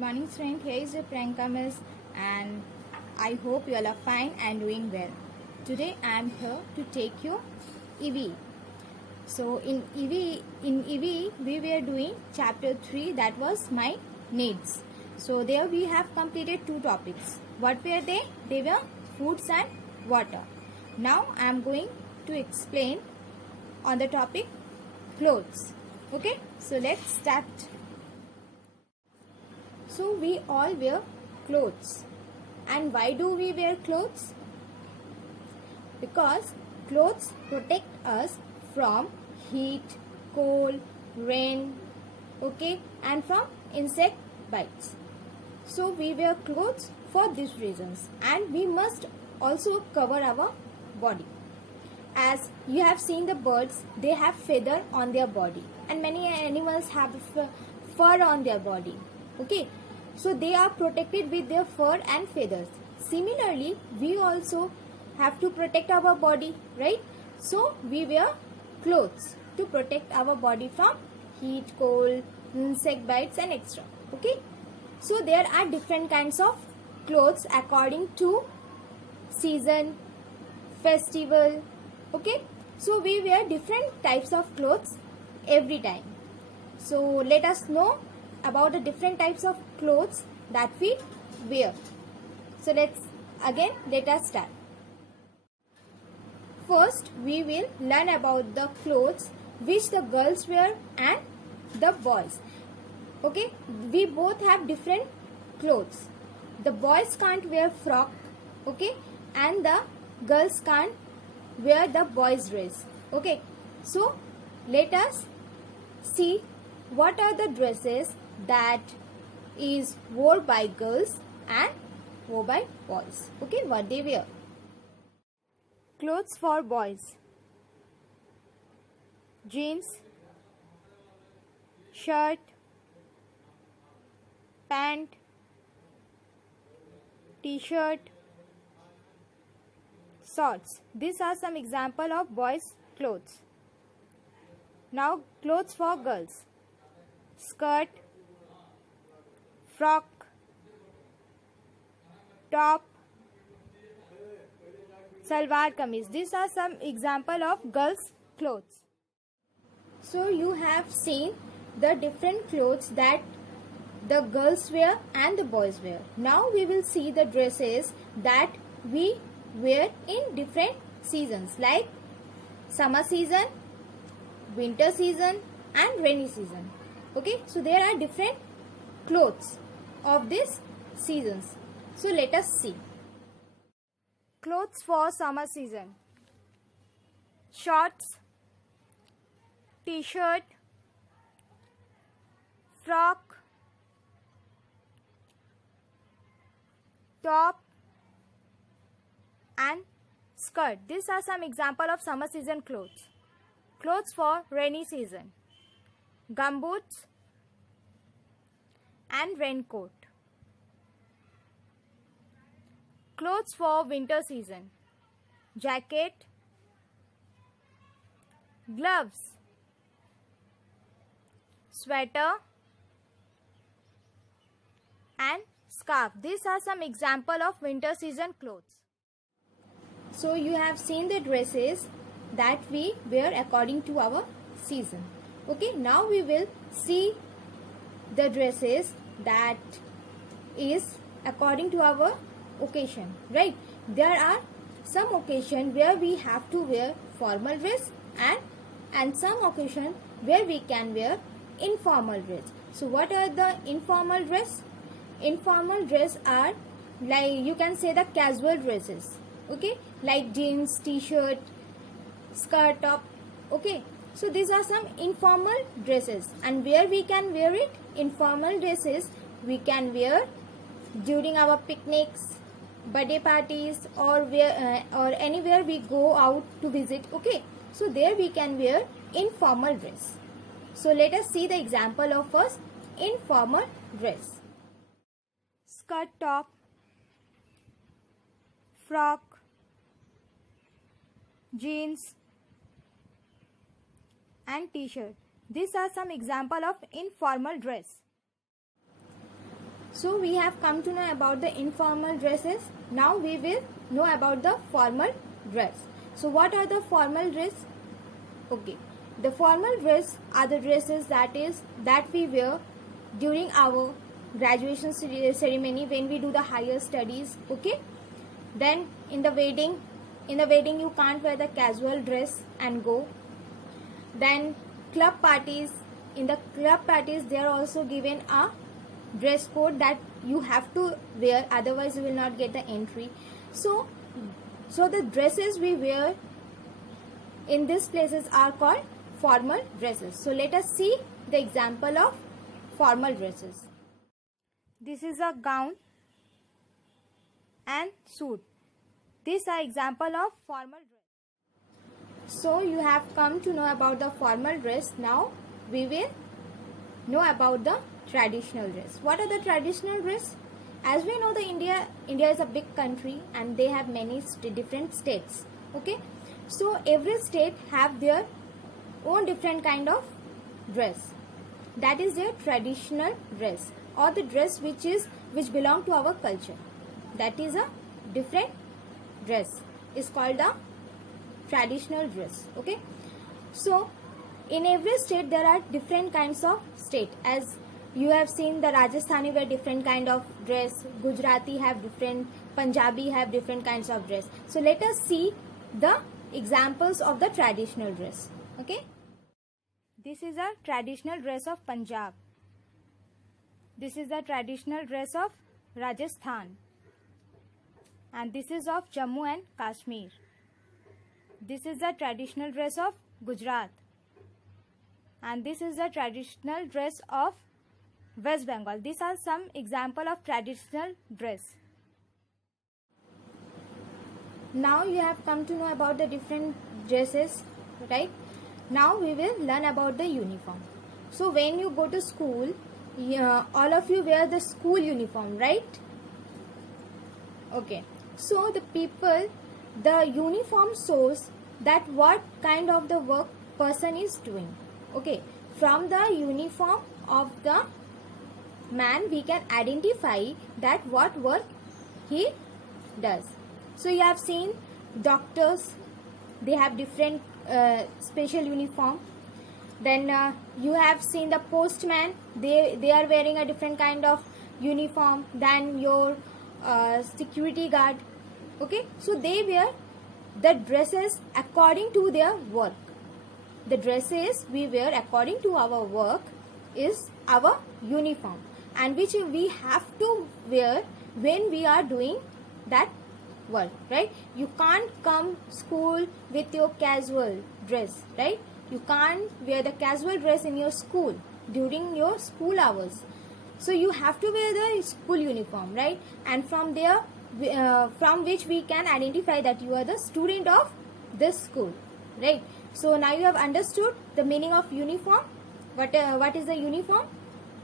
morning student. Here is your Priyanka miss and I hope you all are fine and doing well. Today I am here to take you EV. So in EV we were doing chapter 3, that was my needs. So there we have completed 2 topics. What were they? They were foods and water. Now I am going to explain on the topic clothes. Okay, so let's start. So we all wear clothes. And why do we wear clothes? Because clothes protect us from heat, cold, rain, okay, and from insect bites. So we wear clothes for these reasons, and we must also cover our body. As you have seen the birds, they have feather on their body, and many animals have fur on their body. Okay, so they are protected with their fur and feathers. Similarly, we also have to protect our body, right? So we wear clothes to protect our body from heat, cold, insect bites and extra. Okay, so there are different kinds of clothes according to season, festival. Okay, so we wear different types of clothes every time. So let us know about the different types of clothes that we wear. So let us start. First, we will learn about the clothes which the girls wear and the boys. Okay, we both have different clothes. The boys can't wear frock, okay, and the girls can't wear the boys' dress. Okay, so let us see what are the dresses that is worn by girls and worn by boys. Okay, what they wear. Clothes for boys: jeans, shirt, pant, t-shirt, shorts. These are some example of boys' clothes. Now clothes for girls: skirt, frock, top, salwar kameez. These are some example of girls' clothes. So you have seen the different clothes that the girls wear and the boys wear. Now we will see the dresses that we wear in different seasons, like summer season, winter season and rainy season. Okay, so there are different clothes of these seasons. So let us see. Clothes for summer season: shorts, t-shirt, frock, top and skirt. These are some example of summer season clothes. Clothes for rainy season: gumboots and raincoat. Clothes for winter season: jacket, gloves, sweater and scarf. These are some example of winter season clothes. So you have seen the dresses that we wear according to our season. Okay, now we will see the dresses that is according to our occasion, right? There are some occasion where we have to wear formal dress and some occasion where we can wear informal dress. So what are the informal dress? Informal dress are, like you can say, the casual dresses, okay, like jeans, t-shirt, skirt, top. Okay, so these are some informal dresses, and where we can wear it, informal dresses we can wear during our picnics, birthday parties, or or anywhere we go out to visit. Okay, so there we can wear informal dress. So let us see the example of first informal dress: skirt top, frock, jeans and t-shirt. These are some example of informal dress. So we have come to know about the informal dresses. Now we will know about the formal dress. So what are the formal dress? Okay, the formal dress are the dresses that we wear during our graduation ceremony, when we do the higher studies. Okay, then in the wedding you can't wear the casual dress and go. Then club parties, in the club parties they are also given a dress code that you have to wear, otherwise you will not get the entry. So the dresses we wear in these places are called formal dresses. So let us see the example of formal dresses. This is a gown and suit. These are example of formal dress. So you have come to know about the formal dress. Now we will know about the traditional dress. What are the traditional dress? As we know, the India is a big country and they have many different states. Okay, so every state have their own different kind of dress. That is their traditional dress, or the dress which belong to our culture. That is a different dress. Is called the traditional dress. Okay, so in every state there are different kinds of state. As you have seen, the Rajasthani wear different kind of dress, Gujarati have different, Punjabi have different kinds of dress. So let us see the examples of the traditional dress. Okay, this is a traditional dress of Punjab. This is the traditional dress of Rajasthan, and this is of Jammu and Kashmir. This is the traditional dress of Gujarat, and this is the traditional dress of West Bengal. These are some example of traditional dress. Now you have come to know about the different dresses, right? Now we will learn about the uniform. So when you go to school, all of you wear the school uniform, right? Okay, so the uniform shows that what kind of the work person is doing. Okay, from the uniform of the man we can identify that what work he does. So you have seen doctors, they have different special uniform. Then you have seen the postman, they are wearing a different kind of uniform than your security guard. Okay, so they wear the dresses according to their work. The dresses we wear according to our work is our uniform, and which we have to wear when we are doing that work, right? You can't come school with your casual dress, right? You can't wear the casual dress in your school during your school hours. So you have to wear the school uniform, right? And from there, from which we can identify that you are the student of this school, right? So now you have understood the meaning of uniform. What is the uniform?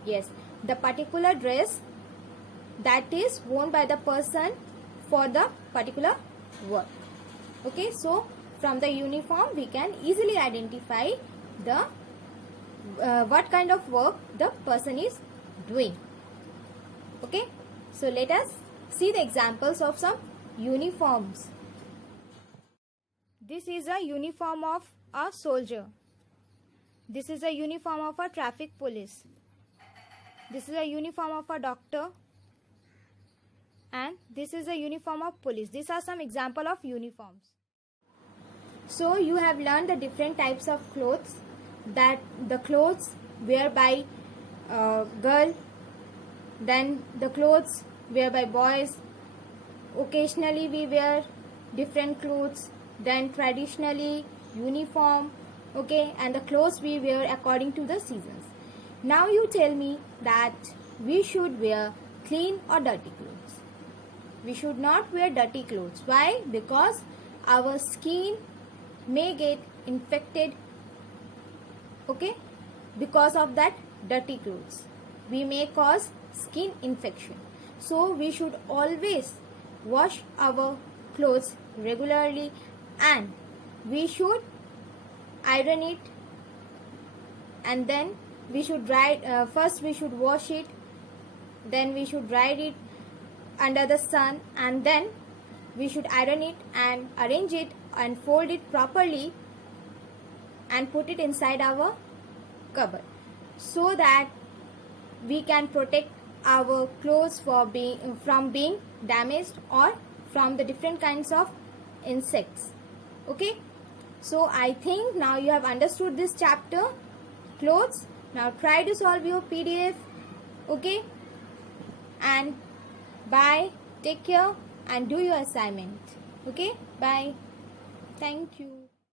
Yes, the particular dress that is worn by the person for the particular work. Okay, so from the uniform we can easily identify the what kind of work the person is doing. Okay, so let us see the examples of some uniforms. This is a uniform of a soldier. This is a uniform of a traffic police. This is a uniform of a doctor, and this is a uniform of police. These are some example of uniforms. So you have learned the different types of clothes, that the clothes wear by girl, then the clothes wear by boys. Occasionally we wear different clothes, then traditionally uniform. Okay, and the clothes we wear according to the seasons. Now you tell me that we should wear clean or dirty clothes. We should not wear dirty clothes. Why? Because our skin may get infected, okay, because of that dirty clothes. We may cause skin infection. So we should always wash our clothes regularly, and we should iron it, and then we should first we should wash it then we should dry it under the sun, and then we should iron it and arrange it and fold it properly and put it inside our cupboard, so that we can protect our clothes from being damaged or from the different kinds of insects. Okay, so I think now you have understood this chapter, clothes. Now try to solve your PDF. Okay, and bye, take care and do your assignment. Okay, bye, thank you.